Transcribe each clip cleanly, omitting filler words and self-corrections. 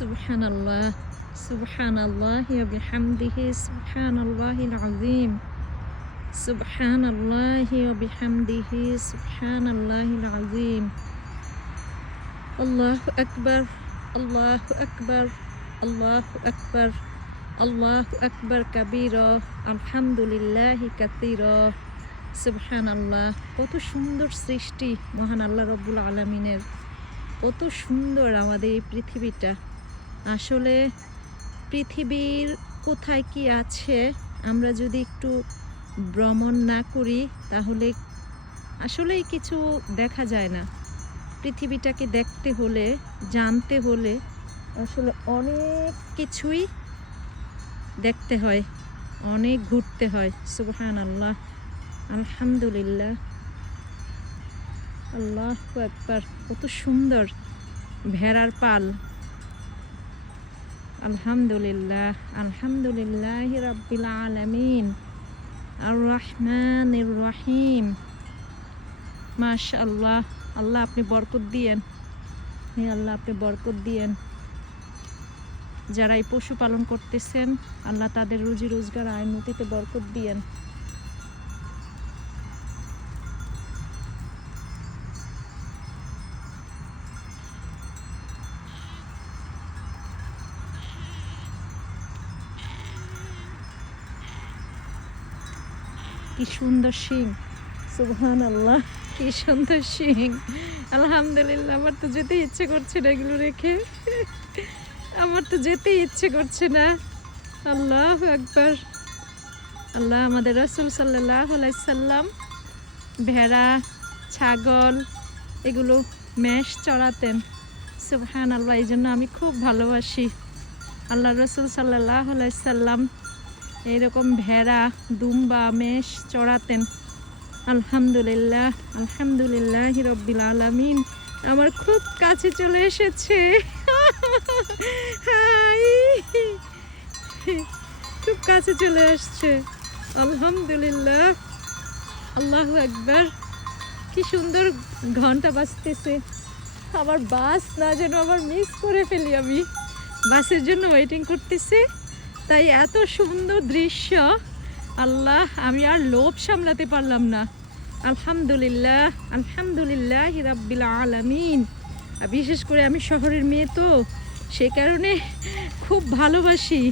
সুবহানাল্লাহ সুবহানাল্লাহি ওয়া বিহামদিহি সুবহানাল্লাহিল আযীম সুবহানাল্লাহি ওয়া বিহামদিহি সুবহানাল্লাহিল আযীম আল্লাহু আকবার আল্লাহু আকবার আল্লাহু আকবার আল্লাহু আকবার কাবীরা আলহামদুলিল্লাহি কাসীরা সুবহানাল্লাহ। কত সুন্দর সৃষ্টি মহান আল্লাহ রব্বুল আলামিনের, কত সুন্দর আমাদের এই পৃথিবীটা। আসলে পৃথিবীর কোথায় কি আছে আমরা যদি একটু ভ্রমণ না করি তাহলে আসলেই কিছু দেখা যায় না। পৃথিবীটাকে দেখতে হলে, জানতে হলে আসলে অনেক কিছুই দেখতে হয়, অনেক ঘুরতে হয়। সুবহানাল্লাহ আলহামদুলিল্লাহ আল্লাহু আকবার। কত সুন্দর ভেড়ার পাল। আলহামদুলিল্লাহ আলহামদুলিল্লাহি রাব্বিল আলামিন আর রহমানির রহিম। মাশাআল্লাহ। আল্লাহ আপনি বরকত দিয়েন, হে আল্লাহ আপনি বরকত দিয়েন। যারা এই পশুপালন করতেছেন আল্লাহ তাদের রুজি রোজগার আয় উন্নতিতে বরকত দিয়েন। কি সুন্দর শিং, সুবহানাল্লাহ, কি সুন্দর শিং। আলহামদুলিল্লাহ। আমার তো যেতে ইচ্ছে করছে না এগুলো রেখে, আমার তো যেতে ইচ্ছে করছে না। আল্লাহু আকবার। আল্লাহ আমাদের রাসূল সাল্লাল্লাহু আলাইহি সাল্লাম ভেড়া, ছাগল এগুলো মেষ চড়াতেন। সুবহানাল্লাহ। এই জন্য আমি খুব ভালোবাসি। আল্লাহ রাসূল সাল্লাল্লাহু আলাইহি সাল্লাম এইরকম ভেড়া, দুম্বা, মেষ চড়াতেন। আলহামদুলিল্লাহ আলহামদুলিল্লাহি রাব্বিল আলামিন। আমার খুব কাছে চলে এসেছে, খুব কাছে চলে আসছে। আলহামদুলিল্লাহ আল্লাহু আকবার। কি সুন্দর ঘন্টা বাজতেছে। আবার বাস না যেন আবার মিস করে ফেলি। আমি বাসের জন্য ওয়েটিং করতেছি, তাই এত সুন্দর দৃশ্য। আল্লাহ, আমি আর লোভ সামলাতে পারলাম না। আলহামদুলিল্লাহ আলহামদুলিল্লাহি রাব্বিল আলামিন। বিশেষ করে আমি শহরের মেয়ে তো, সে কারণে খুব ভালোবাসি।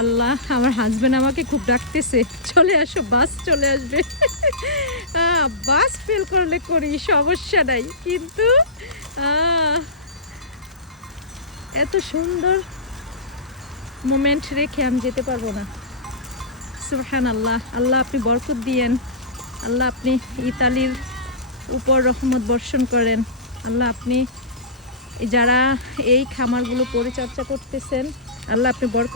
আল্লাহ, আমার হাজব্যান্ড আমাকে খুব ডাকতেছে, চলে আসো, বাস চলে আসবে। বাস ফেল করলে করি, সমস্যা নাই, কিন্তু এত সুন্দর মোমেন্ট রেখে আমি যেতে পারবো না। সুবহানাল্লাহ। আল্লাহ আপনি বরকত দিয়েন। আল্লাহ আপনি ইতালির উপর রহমত বর্ষণ করেন। আল্লাহ আপনি যারা এই খামারগুলো পরিচর্যা করতেছেন, আল্লাহ আপনি বরকত